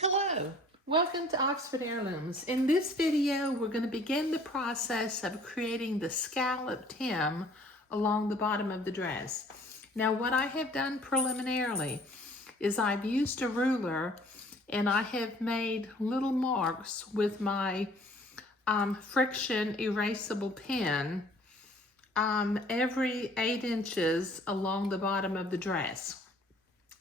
Hello, welcome to Oxford Heirlooms. In this video, we're going to begin the process of creating the scalloped hem along the bottom of the dress. Now, what I have done preliminarily is I've used a ruler and I have made little marks with my friction erasable pen every 8 inches along the bottom of the dress.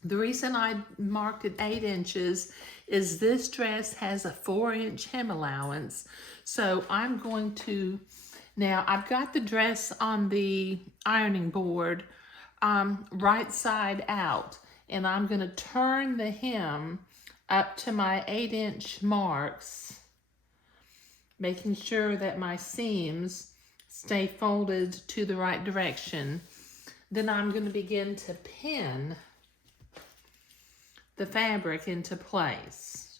The reason I marked it 8 inches is this dress has a 4-inch hem allowance. So I'm going to, now I've got the dress on the ironing board right side out, and I'm going to turn the hem up to my 8-inch marks, making sure that my seams stay folded to the right direction. Then I'm going to begin to pin the fabric into place.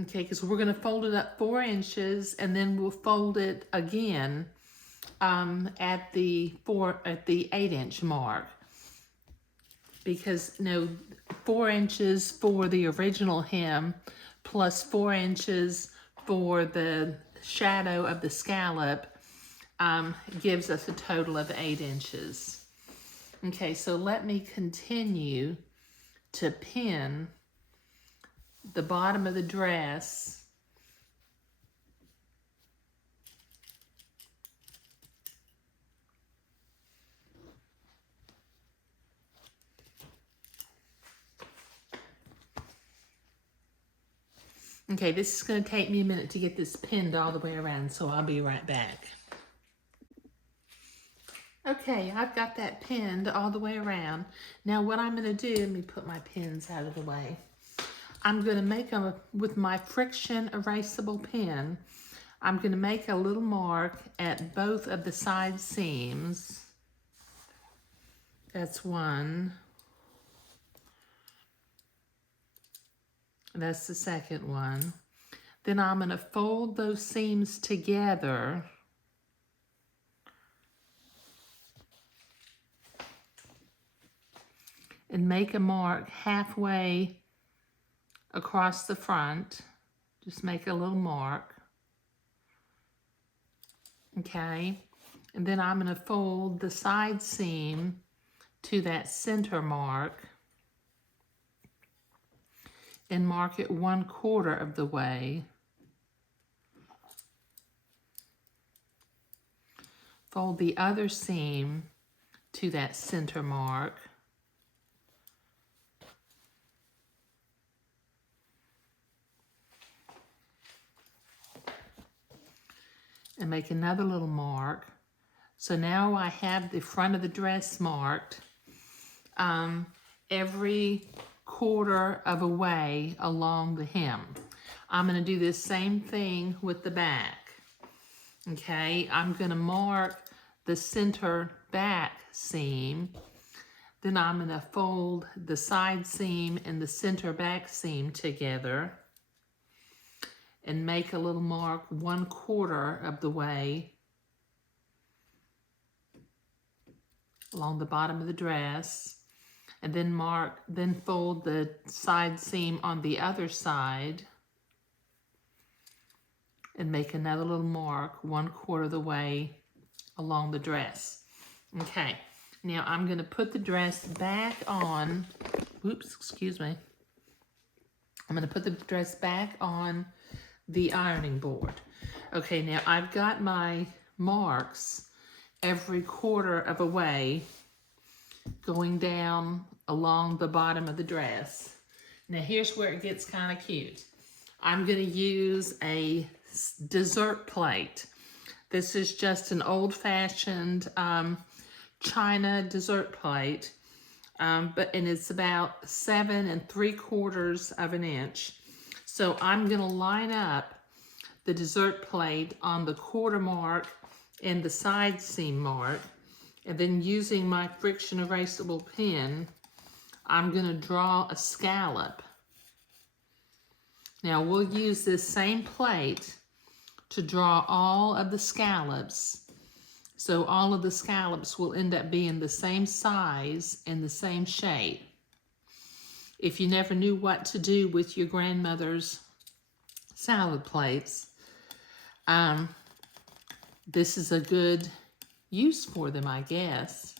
Okay, because we're going to fold it up 4 inches and then we'll fold it again at the 8-inch mark. Because 4 inches for the original hem plus 4 inches for the shadow of the scallop gives us a total of 8 inches. Okay, so let me continue to pin the bottom of the dress Okay, this is going to take me a minute to get this pinned all the way around, so I'll be right back. Okay, I've got that pinned all the way around. Now what I'm going to do, let me put my pins out of the way. I'm going to make with my friction erasable pen, I'm going to make a little mark at both of the side seams. That's one. That's the second one. Then I'm going to fold those seams together and make a mark halfway across the front. Just make a little mark. Okay. And then I'm going to fold the side seam to that center mark and mark it 1/4 of the way. Fold the other seam to that center mark. And make another little mark. So now I have the front of the dress marked every 1/4 of a way along the hem. I'm going to do this same thing with the back. Okay, I'm going to mark the center back seam. Then I'm going to fold the side seam and the center back seam together and make a little mark 1/4 of the way along the bottom of the dress. And then fold the side seam on the other side and make another little mark 1/4 of the way along the dress. Okay, now I'm going to put the dress back on. Oops, excuse me. I'm going to put the dress back on the ironing board. Okay, now I've got my marks every 1/4 of a way going down along the bottom of the dress. Now here's where it gets kind of cute. I'm going to use a dessert plate. This is just an old-fashioned China dessert plate, and it's about 7 3/4 of an inch. So I'm going to line up the dessert plate on the 1/4 mark and the side seam mark, and then using my friction erasable pen, I'm going to draw a scallop. Now we'll use this same plate to draw all of the scallops So all of the scallops will end up being the same size and the same shape. If you never knew what to do with your grandmother's salad plates, this is a good use for them, I guess.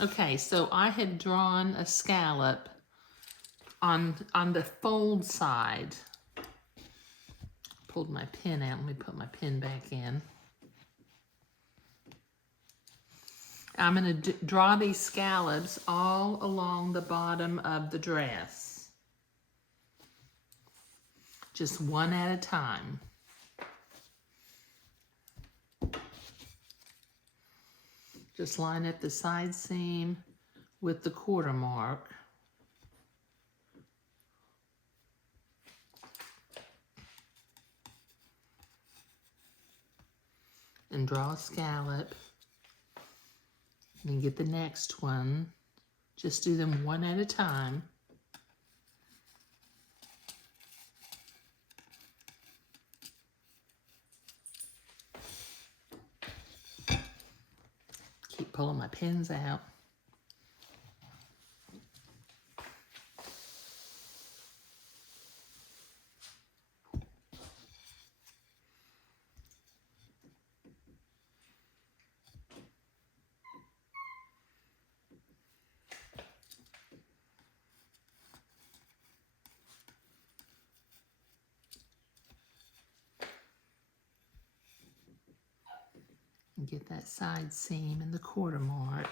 Okay, so I had drawn a scallop on the fold side. Pulled my pen out. Let me put my pen back in. I'm going to draw these scallops all along the bottom of the dress. Just one at a time. Just line up the side seam with the quarter mark. And draw a scallop. And then get the next one. Just do them one at a time. Keep pulling my pins out. And get that side seam and the quarter mark.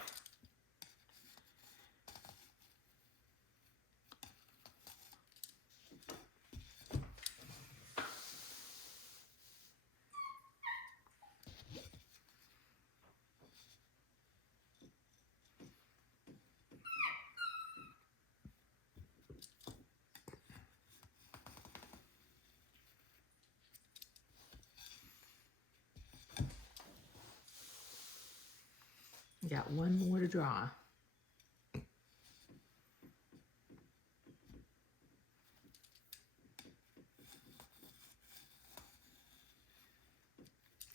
Got one more to draw.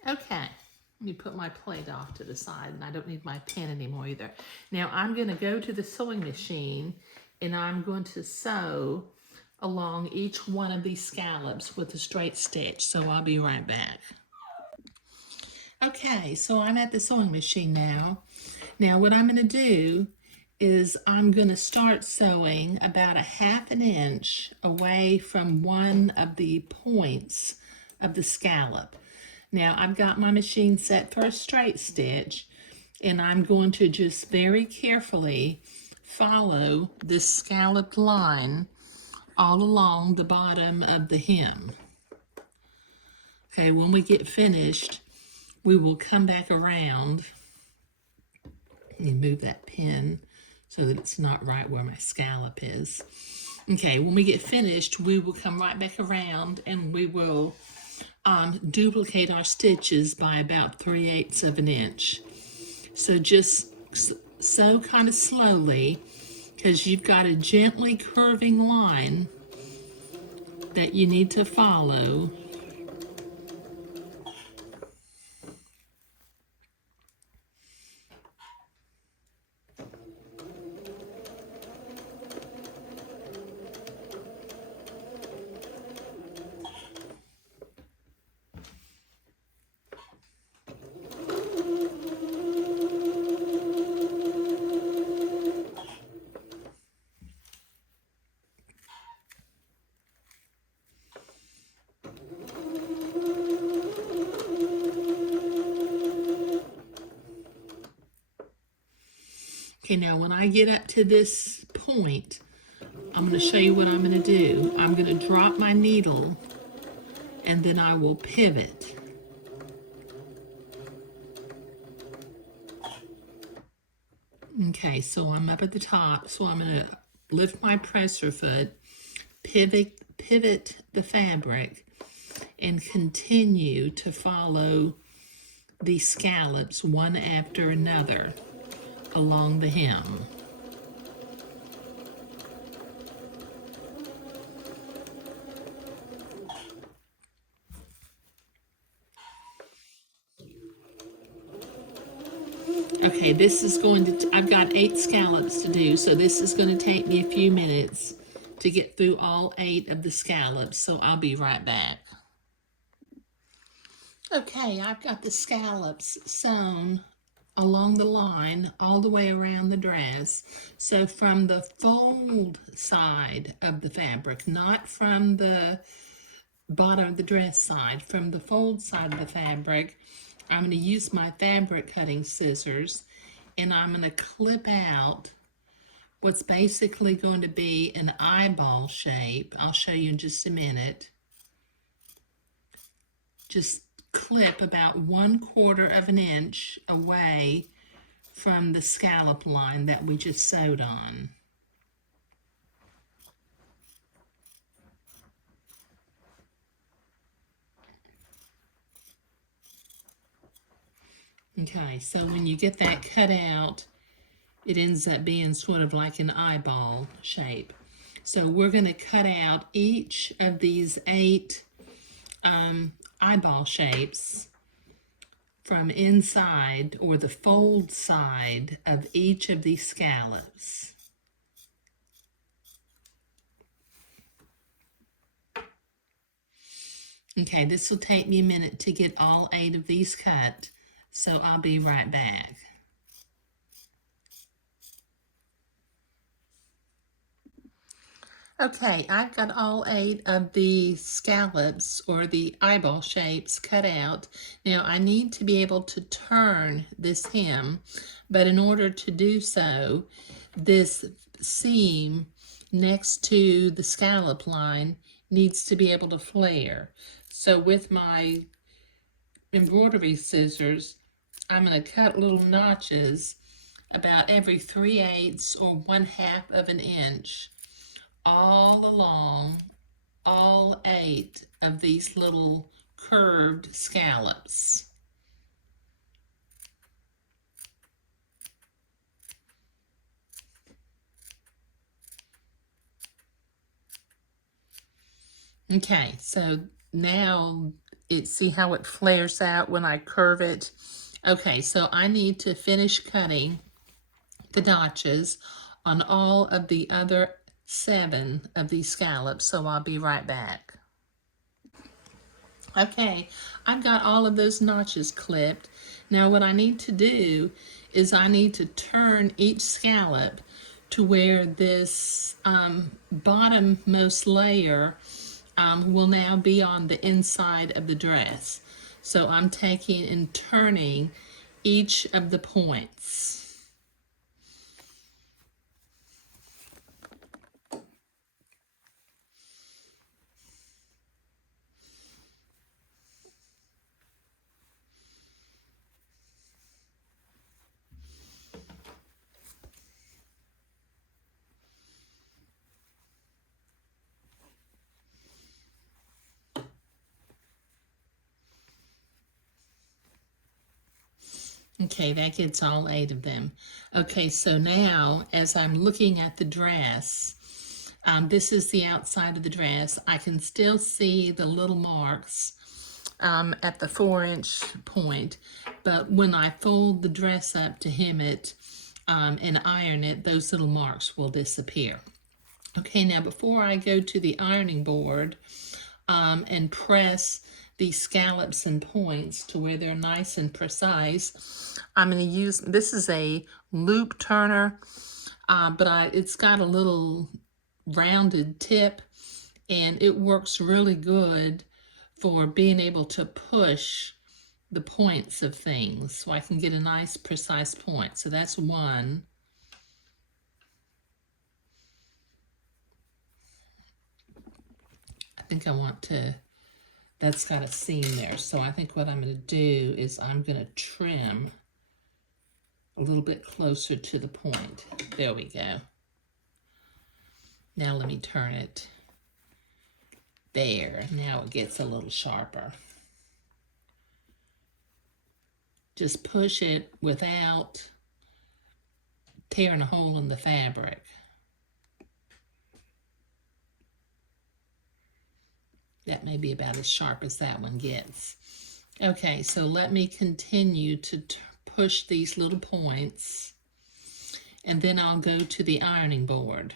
Okay, let me put my plate off to the side, and I don't need my pen anymore either. Now I'm going to go to the sewing machine, and I'm going to sew along each one of these scallops with a straight stitch, so I'll be right back. Okay, so I'm at the sewing machine now. Now what I'm going to do is I'm going to start sewing about a 1/2 inch away from one of the points of the scallop. Now I've got my machine set for a straight stitch, and I'm going to just very carefully follow this scalloped line all along the bottom of the hem. Okay, when we get finished, we will come back around and move that pin so that it's not right where my scallop is. Okay, when we get finished, we will come right back around and we will duplicate our stitches by about 3/8 of an inch. So just sew kind of slowly, because you've got a gently curving line that you need to follow. Okay, now when I get up to this point, I'm going to show you what I'm going to do. I'm going to drop my needle, and then I will pivot. Okay, so I'm up at the top, so I'm going to lift my presser foot, pivot the fabric, and continue to follow these scallops one after another along the hem. Okay, this is going to, I've got 8 scallops to do, so this is going to take me a few minutes to get through all 8 of the scallops, so I'll be right back. Okay, I've got the scallops sewn along the line all the way around the dress. So from the fold side of the fabric, not from the bottom of the dress side, from the fold side of the fabric, I'm going to use my fabric cutting scissors and I'm going to clip out what's basically going to be an eyeball shape. I'll show you in just a minute. Just clip about 1/4 of an inch away from the scallop line that we just sewed on. Okay, so when you get that cut out, it ends up being sort of like an eyeball shape. So we're going to cut out each of these 8 eyeball shapes from inside or the fold side of each of these scallops. Okay, this will take me a minute to get all 8 of these cut, so I'll be right back. Okay, I've got all 8 of the scallops or the eyeball shapes cut out. Now I need to be able to turn this hem, but in order to do so, this seam next to the scallop line needs to be able to flare. So with my embroidery scissors, I'm going to cut little notches about every 3/8 or 1/2 of an inch all along all 8 of these little curved scallops. Okay, so now see how it flares out when I curve it? Okay, so I need to finish cutting the notches on all of the other 7 of these scallops, so I'll be right back. Okay, I've got all of those notches clipped. Now what I need to do is I need to turn each scallop to where this bottommost layer will now be on the inside of the dress. So I'm taking and turning each of the points. Okay, that gets all 8 of them. Okay, so now as I'm looking at the dress, this is the outside of the dress. I can still see the little marks at the 4-inch point, but when I fold the dress up to hem it and iron it, those little marks will disappear. Okay, now before I go to the ironing board and press these scallops and points to where they're nice and precise, I'm going to use, this is a loop turner, but it's got a little rounded tip and it works really good for being able to push the points of things so I can get a nice precise point. So that's one. I think I want to, that's got a seam there. So I think what I'm going to do is I'm going to trim a little bit closer to the point. There we go. Now let me turn it. There, now it gets a little sharper. Just push it without tearing a hole in the fabric. That may be about as sharp as that one gets. Okay, so let me continue to push these little points, and then I'll go to the ironing board.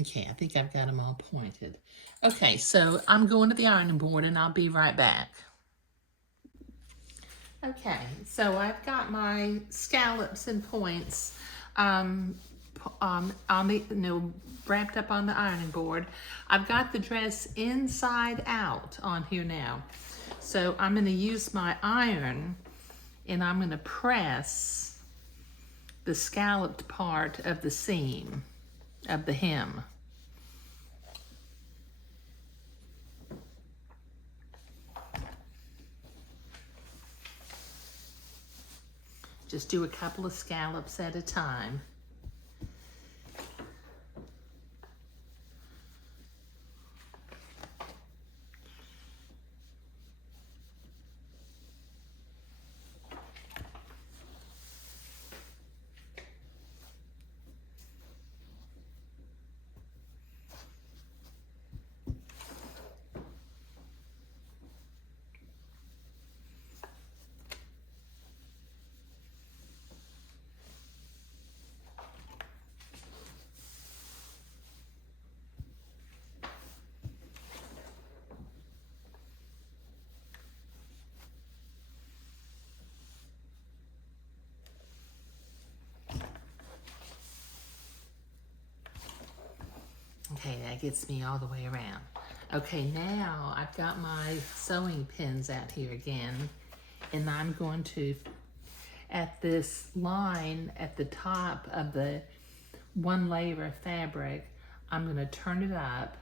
Okay, I think I've got them all pointed. Okay, so I'm going to the ironing board and I'll be right back. Okay, so I've got my scallops and points on the, wrapped up on the ironing board. I've got the dress inside out on here now. So I'm going to use my iron and I'm going to press the scalloped part of the seam of the hem. Just do a couple of scallops at a time. Okay, that gets me all the way around. Okay, now I've got my sewing pins out here again, and I'm going to, at this line at the top of the one layer of fabric, I'm going to turn it up,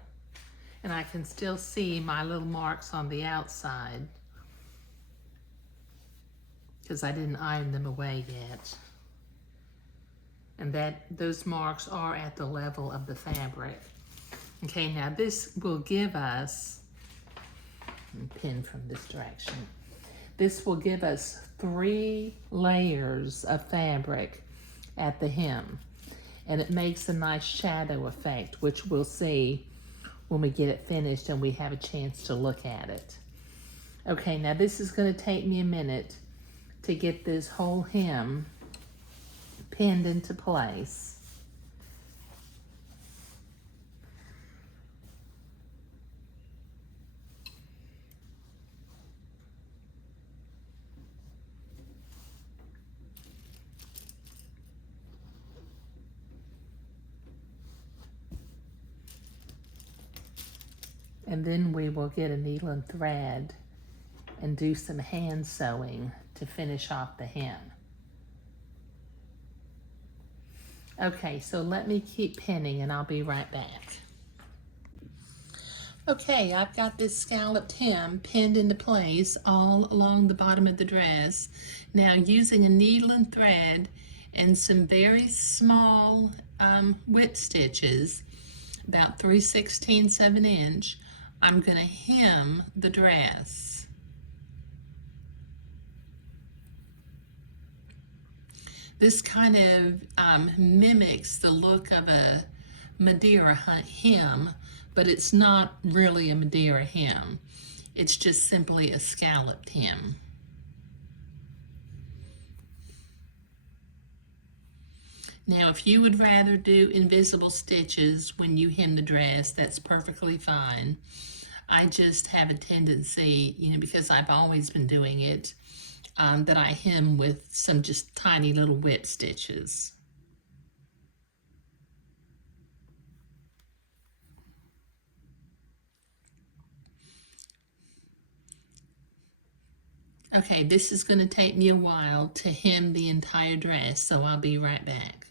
and I can still see my little marks on the outside because I didn't iron them away yet. And those marks are at the level of the fabric. Okay, now this will give us, pin from this direction, this will give us 3 layers of fabric at the hem. And it makes a nice shadow effect, which we'll see when we get it finished and we have a chance to look at it. Okay, now this is going to take me a minute to get this whole hem pinned into place. And then we will get a needle and thread and do some hand sewing to finish off the hem. Okay, so let me keep pinning and I'll be right back. Okay, I've got this scalloped hem pinned into place all along the bottom of the dress. Now, using a needle and thread and some very small whip stitches, about 3/16 of an inch, I'm going to hem the dress. This kind of mimics the look of a Madeira hem, but it's not really a Madeira hem. It's just simply a scalloped hem. Now, if you would rather do invisible stitches when you hem the dress, that's perfectly fine. I just have a tendency, because I've always been doing it, that I hem with some just tiny little whip stitches. Okay, this is going to take me a while to hem the entire dress, so I'll be right back.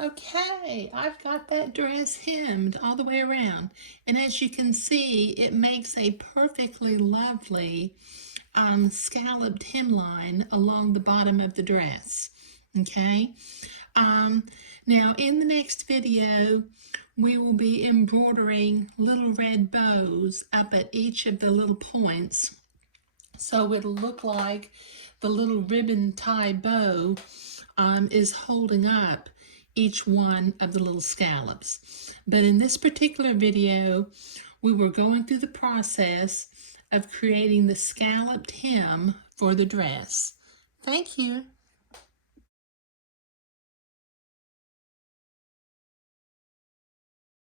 Okay, I've got that dress hemmed all the way around, and as you can see, it makes a perfectly lovely scalloped hemline along the bottom of the dress. Okay. Now in the next video, we will be embroidering little red bows up at each of the little points. So it'll look like the little ribbon tie bow is holding up each one of the little scallops. But in this particular video, we were going through the process of creating the scalloped hem for the dress. Thank you.